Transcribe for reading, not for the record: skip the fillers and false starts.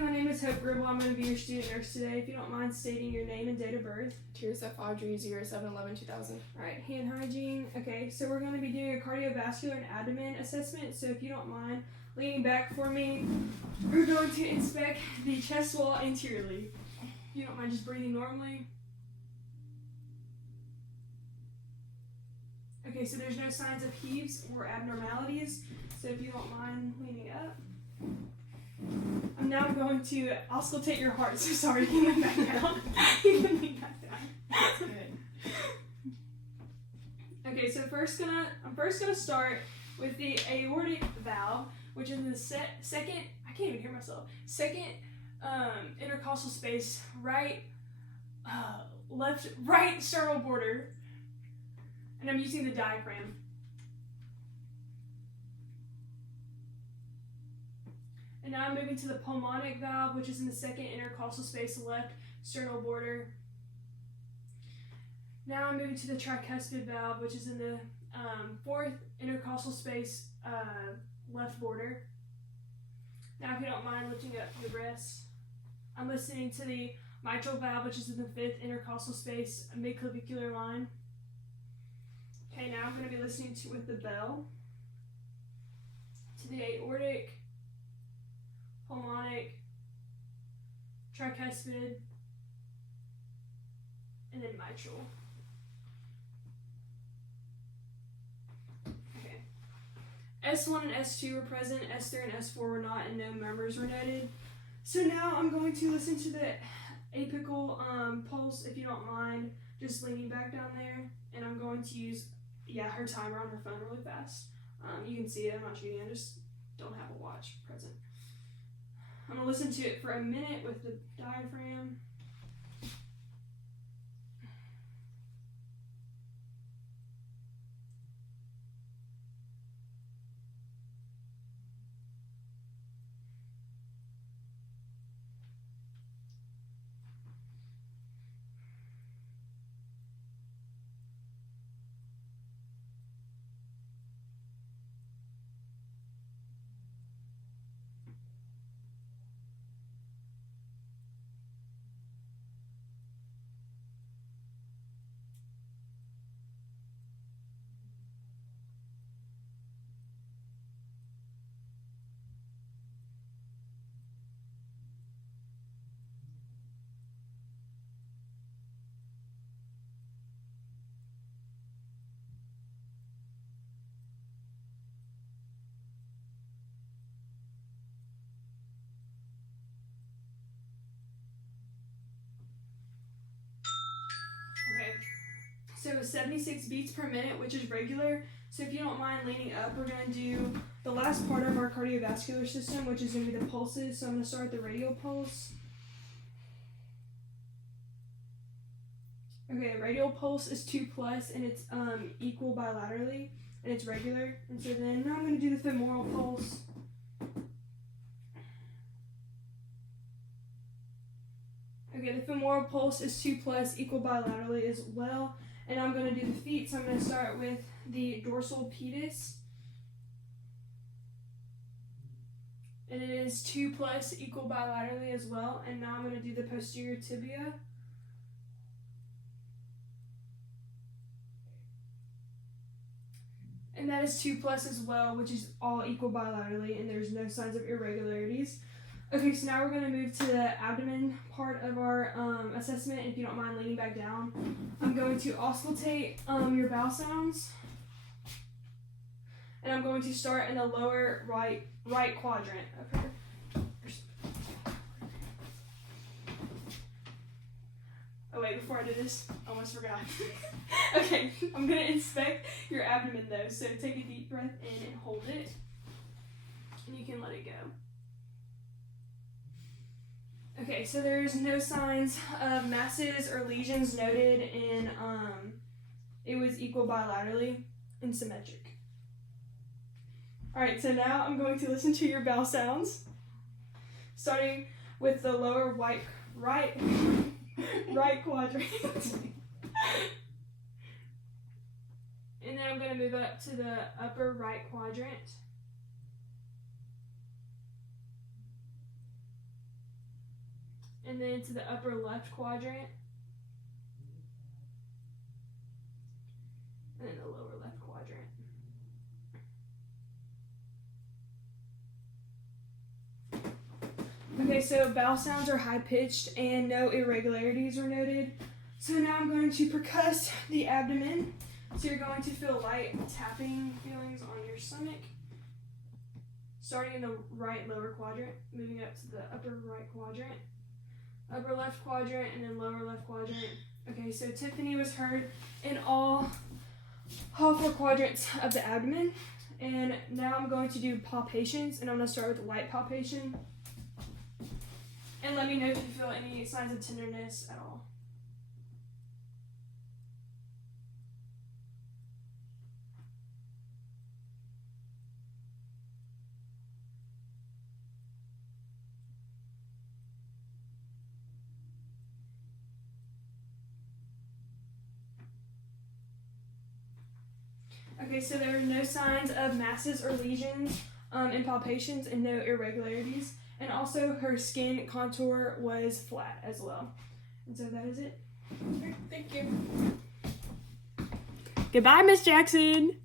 my name is Hope Gribble. I'm going to be your student nurse today. If you don't mind stating your name and date of birth. Tears F. Audrey, 07/11/2000. Alright, hand hygiene. Okay, so we're going to be doing a cardiovascular and abdomen assessment. So if you don't mind leaning back for me, we're going to inspect the chest wall anteriorly. If you don't mind just breathing normally. Okay, so there's no signs of heaves or abnormalities. So if you don't mind leaning up. I'm now going to auscultate your heart. So sorry, you can lean back down. You can lean back down. That's good. Okay, so I'm first gonna start with the aortic valve, which is in the second. I can't even hear myself. Second intercostal space, right sternal border, and I'm using the diaphragm. And now I'm moving to the pulmonic valve, which is in the second intercostal space, left sternal border. Now I'm moving to the tricuspid valve, which is in the fourth intercostal space, left border. Now, if you don't mind lifting up your breasts, I'm listening to the mitral valve, which is in the fifth intercostal space, midclavicular line. Okay, now I'm going to be listening to with the bell to the aortic, pulmonic, tricuspid, and then mitral. Okay. S1 and S2 were present, S3 and S4 were not, and no murmurs were noted. So now I'm going to listen to the apical pulse, if you don't mind, just leaning back down there, and I'm going to use, her timer on her phone really fast. You can see it, I'm not cheating, I just don't have a watch present. I'm going to listen to it for a minute with the diaphragm. Okay, so 76 beats per minute, which is regular. So if you don't mind leaning up, we're going to do the last part of our cardiovascular system, which is going to be the pulses. So I'm going to start with the radial pulse. Okay, radial pulse is 2+, and it's equal bilaterally, and it's regular. And so then now I'm going to do the femoral pulse. Okay, the femoral pulse is 2+, equal bilaterally as well. And I'm going to do the feet, so I'm going to start with the dorsal pedis. And it is 2+, equal bilaterally as well. And now I'm going to do the posterior tibia. And that is 2+ as well, which is all equal bilaterally, and there's no signs of irregularities. Okay, so now we're going to move to the abdomen part of our assessment. If you don't mind leaning back down, I'm going to auscultate your bowel sounds. And I'm going to start in the lower right quadrant of her. Oh wait, before I do this, I almost forgot. Okay, I'm going to inspect your abdomen though. So take a deep breath in and hold it. And you can let it go. Okay, so there's no signs of masses or lesions noted, and it was equal bilaterally and symmetric. Alright, so now I'm going to listen to your bowel sounds, starting with the lower right quadrant. And then I'm going to move up to the upper right quadrant. and then to the upper left quadrant, and then the lower left quadrant. Okay, so vowel sounds are high-pitched and no irregularities are noted. So now I'm going to percuss the abdomen. So you're going to feel light tapping feelings on your stomach, starting in the right lower quadrant, moving up to the upper right quadrant, upper left quadrant, and then lower left quadrant. Okay, so Tiffany was heard in all 4 quadrants of the abdomen. And now I'm going to do palpations, and I'm going to start with the light palpation. And let me know if you feel any signs of tenderness at all. Okay, so there were no signs of masses or lesions in palpations and no irregularities. And also her skin contour was flat as well. And so that is it. Okay, thank you. Goodbye, Miss Jackson.